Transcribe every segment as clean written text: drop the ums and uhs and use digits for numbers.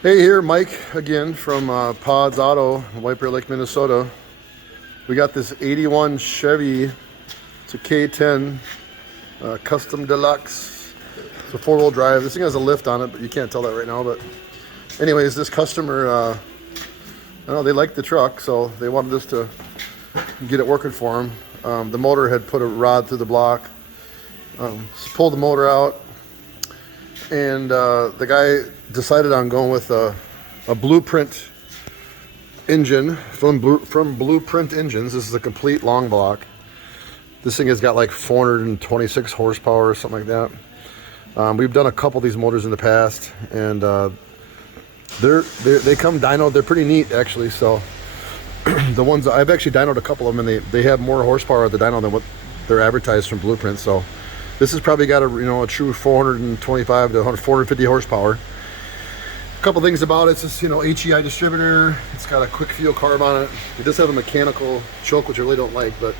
Hey, here, Mike again from Pods Auto, White Bear Lake, Minnesota. We got this 81 Chevy. It's a K10 Custom Deluxe. It's a four-wheel drive. This thing has a lift on it, but you can't tell that right now. But anyways, this customer, I don't know, they liked the truck, so they wanted us to get it working for them. The motor had put a rod through the block. Pulled the motor out, and the guy decided on going with a Blueprint engine from Blueprint Engines. This is a complete long block. This thing has got like 426 horsepower or something like that. We've done a couple of these motors in the past, and they come dynoed. They're pretty neat actually. So the ones I've actually dynoed a couple of them, and they have more horsepower at the dyno than what they're advertised from Blueprint. So this has probably got a true 425 to 450 horsepower. A couple things about it. It's just HEI distributor. It's got a quick fuel carb on it. It does have a mechanical choke, which I really don't like, but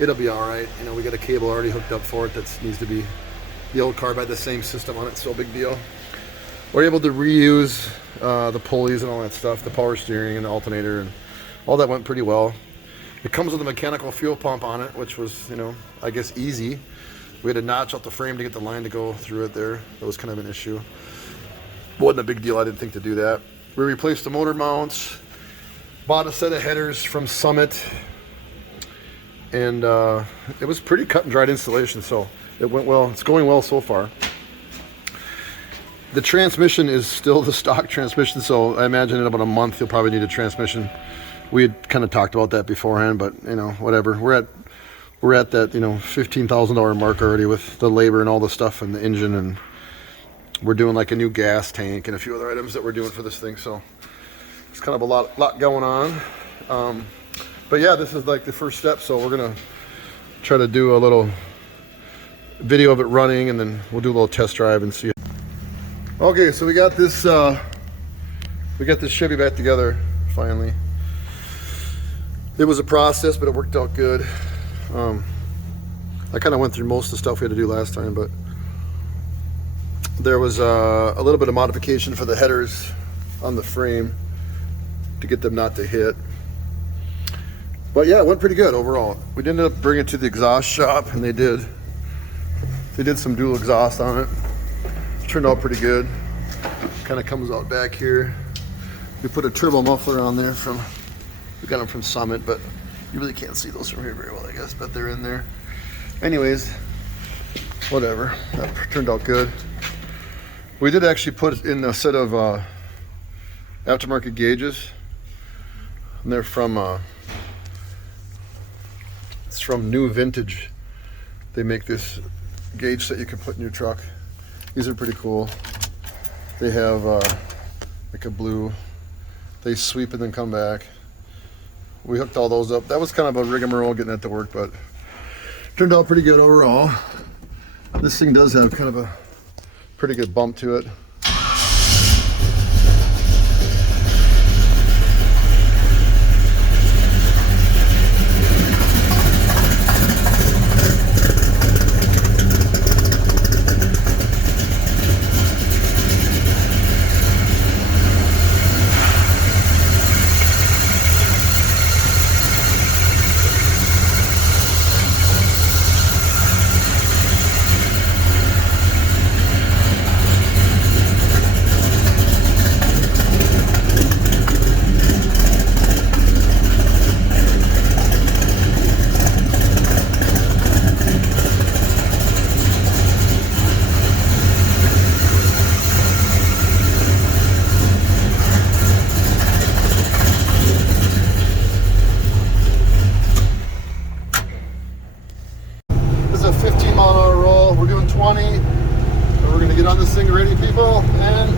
it'll be all right. We got a cable already hooked up for it that needs to be. The old carb had the same system on it, so big deal. We're able to reuse the pulleys and all that stuff, the power steering and the alternator, and all that went pretty well. It comes with a mechanical fuel pump on it, which was I guess easy. We had to notch out the frame to get the line to go through it there. That was kind of an issue. Wasn't a big deal, I didn't think to do that. We replaced the motor mounts, bought a set of headers from Summit, and it was pretty cut and dried installation, so it went well. It's going well so far. The transmission is still the stock transmission, so I imagine in about a month you'll probably need a transmission. We had kind of talked about that beforehand, but whatever. We're at that $15,000 mark already with the labor and all the stuff and the engine, and we're doing like a new gas tank and a few other items that we're doing for this thing. So it's kind of a lot going on. But yeah, this is like the first step. So we're gonna try to do a little video of it running, and then we'll do a little test drive and see. Okay, so we got this Chevy back together finally. It was a process, but it worked out good. I kind of went through most of the stuff we had to do last time, but there was a little bit of modification for the headers on the frame to get them not to hit. But yeah, it went pretty good overall. We ended up bringing it to the exhaust shop, and they did some dual exhaust on it. It turned out pretty good. Kind of comes out back here. We put a turbo muffler on there we got them from Summit, but you really can't see those from here very well, I guess, but they're in there. Anyways, whatever. That turned out good. We did actually put in a set of aftermarket gauges, and they're from it's from New Vintage. They make this gauge set you can put in your truck. These are pretty cool. They have like a blue. They sweep and then come back. We hooked all those up. That was kind of a rigmarole getting that to work, but turned out pretty good overall. This thing does have kind of a pretty good bump to it. A 15-mile-an-hour roll. We're doing 20. So we're gonna get on this thing ready, people, and